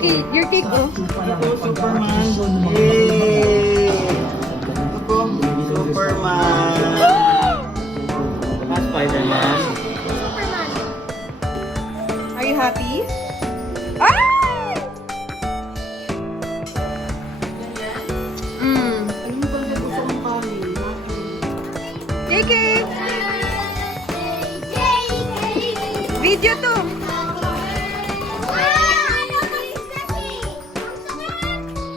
JK, your take, oh. Ako, Superman. Yay! Ako, Superman. Saka Spider-Man. Are you happy? Ay! JK! Video to!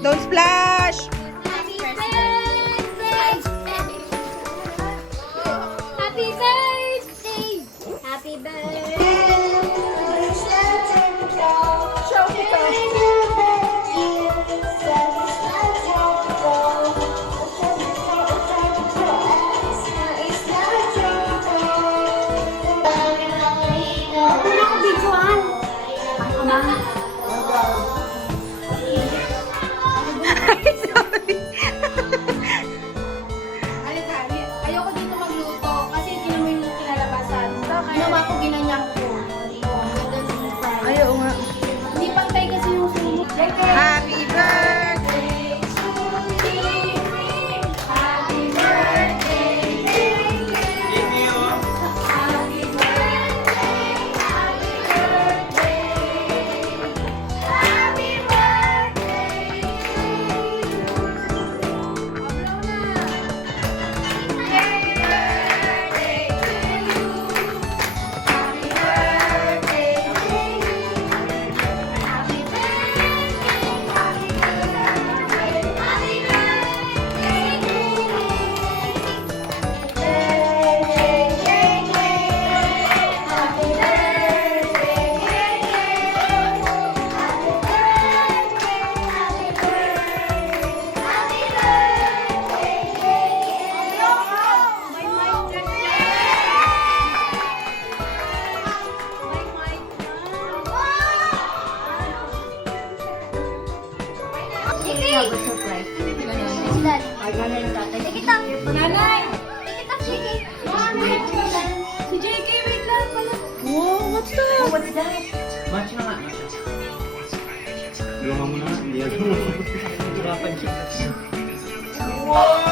Don't splash! Happy birthday! Happy birthday! Happy birthday! Show ito. Ayoko dito magluto kasi hindi mo yung kinalabasan. Ginawa ko, ginanyan ko. Ayaw nga. Hindi pantay kasi yung sunod. Happy birthday! Happy birthday! Baby, oh. Happy birthday! Happy birthday! Happy birthday! Ablaw na! Happy birthday to you! Happy birthday to you! Happy birthday! Happy birthday! Happy birthday to Nanay! Si JK, wait lang pala. Wow, what's that? Match na nga. Tulungan mo na. Hindi ako. Hirapan siya. Wow!